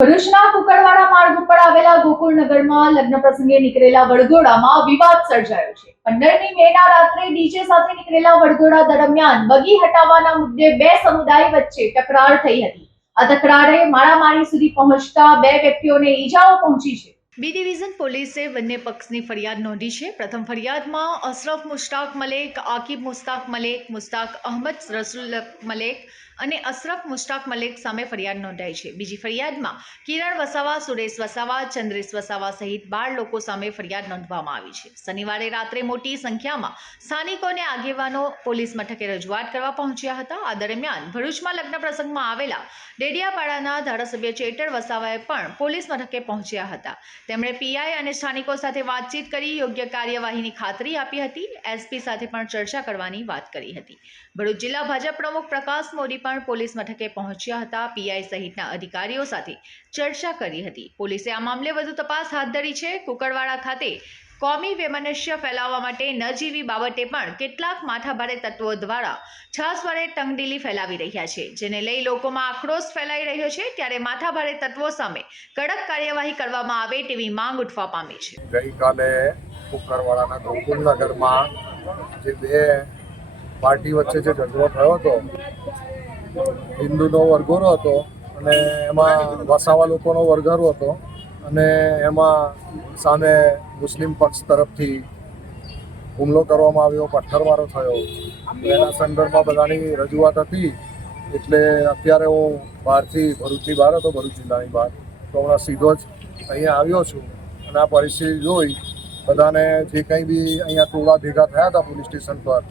ભરૂચના કુકરવાડા માર્ગ ઉપર આવેલા ગોકુળનગરમાં લગ્ન પ્રસંગે નીકળેલા વડઘોડામાં વિવાદ સર્જાયો છે। 15મી મેના રાત્રે ડીજે સાથે નીકળેલા વડઘોડા દરમિયાન બગી હટાવવાના મુદ્દે બે સમુદાય વચ્ચે તકરાર થઈ હતી। આ તકરારે મારામારી સુધી પહોંચતા બે વ્યક્તિઓને ઈજાઓ પહોંચી છે। બી ડિવિઝન પોલીસે બંને પક્ષની ફરિયાદ નોંધી છે। પ્રથમ ફરિયાદમાં અશરફ મુશ્તાક મલેક, આકિબ મુસ્તાક મલેક, મુસ્તાક અહમદ રસુલ મલેક અને અશરફ મુશ્તાક મલેક સામે ફરિયાદ નોંધાઈ છે। બીજી ફરિયાદમાં કિરણ વસાવા, સુરેશ વસાવા, ચંદ્રેશ વસાવા સહિત 12 લોકો સામે ફરિયાદ નોંધવામાં આવી છે। શનિવારે રાત્રે મોટી સંખ્યામાં સ્થાનિકો અને આગેવાનો પોલીસ મથકે રજૂઆત કરવા પહોંચ્યા હતા। આ દરમિયાન ભરૂચમાં લગ્ન પ્રસંગમાં આવેલા ડેડિયાપાડાના ધારાસભ્ય ચેટર વસાવાએ પણ પોલીસ મથકે પહોંચ્યા હતા। તેમણે પીઆઈ અને સ્થાનિકો સાથે વાતચીત કરી યોગ્ય કાર્યવાહીની ખાતરી આપી હતી। એસપી સાથે પણ ચર્ચા કરવાની વાત કરી હતી। ભરૂચ જિલ્લા ભાજપ પ્રમુખ પ્રકાશ મોદી પણ પોલીસ મથકે પહોંચ્યા હતા। પીઆઈ સહિતના અધિકારીઓ સાથે ચર્ચા કરી હતી। પોલીસે આ મામલે વધુ તપાસ હાથ ધરી છે। કુકરવાડા ખાતે કોમી વૈમનસ્ય ફેલાવવા માટે નજીવી બાબતે પણ કેટલાક માથાભારે તત્વો દ્વારા છાસ વડે તંગદિલી ફેલાવી રહ્યા છે, જેને લઈ લોકોમાં આક્રોશ ફેલાઈ રહ્યો છે। ત્યારે માથાભારે તત્વો સામે કડક કાર્યવાહી કરવામાં આવે તેવી માંગ ઉઠવા પામી છે। ગઈકાલે કુકરવાડાના ગોકુળનગરમાં જે બે પાર્ટી વચ્ચે જે ઝઘડો થયો હતો, હિન્દુનો વરઘોડો હતો અને એમાં વસાવા લોકોનો વરઘોડો હતો અને એમાં સામે મુસ્લિમ પક્ષ તરફથી હુમલો કરવામાં આવ્યો, પથ્થરમારો થયો। એના સંદર્ભમાં બધાની રજૂઆત હતી। એટલે અત્યારે હું બહારથી ભરૂચની બહાર હતો, ભરૂચ જિલ્લાની બહાર, તો હમણાં સીધો જ અહીંયા આવ્યો છું અને આ પરિસ્થિતિ જોઈ બધાને જે કંઈ બી અહીંયા ટોળા ભેગા થયા હતા પોલીસ સ્ટેશન પર,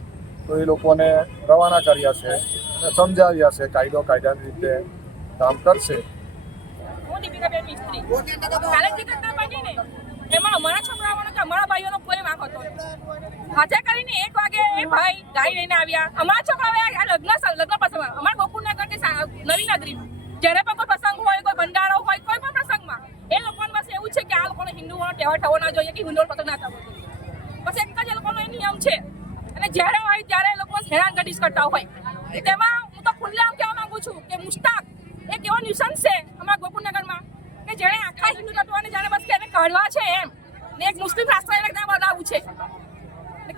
તો એ લોકોને રવાના કર્યા છે અને સમજાવ્યા છે કાયદાની રીતે કામ કરશે। એમાં અમારા છોકરાઓનો કે અમારા ભાઈઓનો કોઈ વાંક હતો। હાથે કરીને 1 વાગે એ ભાઈ ગાડી લઈને આવ્યા। અમારા છોકરાઓએ આ લગ્ન પ્રસંગમાં અમારા ગોકુળનગરની નવી નગરીમાં જ્યારે પણ કોઈ પ્રસંગ હોય, કોઈ ભંડારો હોય, કોઈ પણ પ્રસંગમાં એ લોકોને બસ એવું છે કે આ લોકોને હિન્દુઓનો તહેવાર થવો ના જોઈએ, કે હિન્દુઓનો પ્રસંગ ના થવો જોઈએ। બસ એક જ એ લોકોનો એ નિયમ છે અને જ્યારે હોય ત્યારે એ લોકો હેરાનગતિ કરતા હોય। તેમાં હું તો ખુલ્લેઆમ કહેવા માંગુ છું કે મુશ્તાક એક એવો ન્યુસન્સ છે અમારા ગોકુળનગરમાં કે જેણે આખા હિન્દુ તત્વોને જાણે બસ કે એને કાઢવા છે એમ, ને એક મુસ્લિમ રાષ્ટ્રને ત્યાં બનાવવું છે।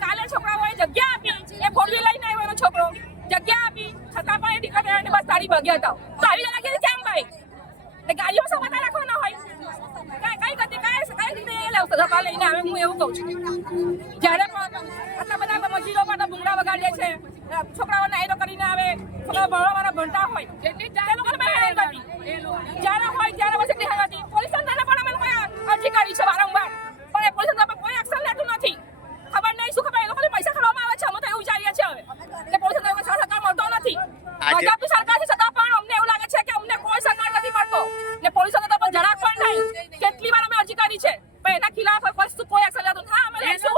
કાલે છોકરાઓએ જગ્યા આપી, એ ફોરવી લઈને આવ્યો એનો છોકરો, જગ્યા આપી છતાં પણ એ દીકરાને બસ તારી ભાગ્યા હતા। તો આવી લાગે કેમ ભાઈ? એટલે ગાડીઓ સમાતા રાખવાના હોય, કઈ રીતે એ લાવતો ધક્કા લઈને આવે? હું એવું કહું છું, જ્યારે પણ આટલા બધા મસ્જિદો પર ભૂંગળા વગાડે છે, છોકરાઓને આયરો કરીને આવે, છોકરાઓ ભણવાના ભણતા હોય, એ લોકોને મેં હેરાન કરતી જ્યારે હોય ત્યારે બસ એટલી હેરાન હતી। પોલીસ તંત્રને પણ અમે લોકોએ અરજી કરી છે વારંવાર, પણ એ પોલીસ તંત્ર કોઈ એક્શન લેતું નથી। ખબર નહીં શું ખબર, એ લોકોને પૈસા ખાવામાં આવે છે, અમે તો એવું વિચારીએ છીએ હવે કે પોલીસ તંત્ર સરકાર મળતો નથી। ભાજપની સરકાર છે છતાં પણ અમને એવું લાગે છે કે અમને કોઈ સરકાર નથી મળતો ને પોલીસ તંત્ર પણ જરાક પણ નહીં। કેટલી વાર અમે અરજી કરી છે પણ એના ખિલાફ કોઈ એક્શન લેતું નથી। અમે લઈશું,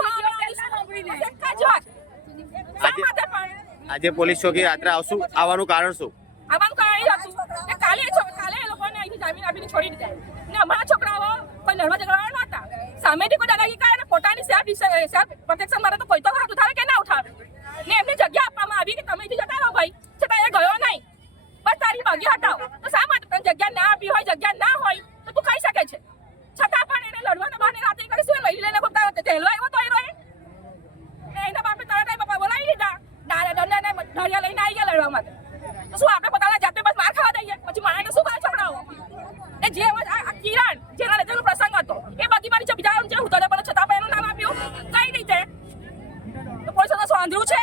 આજે પોલીસ ચોકી રાત્રે આવવાનું કારણ શું? આવવાનું કારણ એ હતું કે કાલે એ લોકોને અહીંથી જામીન આપીને છોડી દીધા ને અમારા છોકરાઓ કોઈ લડવા ઝઘડવા નહોતા। સામેથી કોઈ દાદાગીરી કરે ને પોતાની સેલ્ફ પ્રોટેક્શન માટે તો કોઈ તો હાથ ઉઠાવે કે ના ઉઠાવે, ને એમને જગ્યા આપવામાં આવી કે તમે અહીંથી જતા રહો ભાઈ, છતાં એ ગયો નહીં। બસ તારી ભાગ્ય હટાવો, તો શા માટે તને જગ્યા ના આપી હોય, જગ્યા ના હોય તો તું ખાઈ શકે છે, છતાં પણ એને લડવાના બહાને રાત્રે કરીશું લઈ લઈને તહેલો આવ્યો તો એના બાપે તરત બોલાવી લીધા, ઢળિયા લઈને આવી ગયા લડવા માટે। તો શું આપણે પોતાના જાતે બસ માર ખાવા દઈએ? પછી મારે શું કરે છોકરાઓ? એ જે આ કિરણ જેના લીધેનો પ્રસંગ હતો એ બધી મારી છે, બીજા હું તને પણ છતાં પણ એનું નામ આપ્યું કઈ રીતે? તો પોલીસ તો આંધળું છે।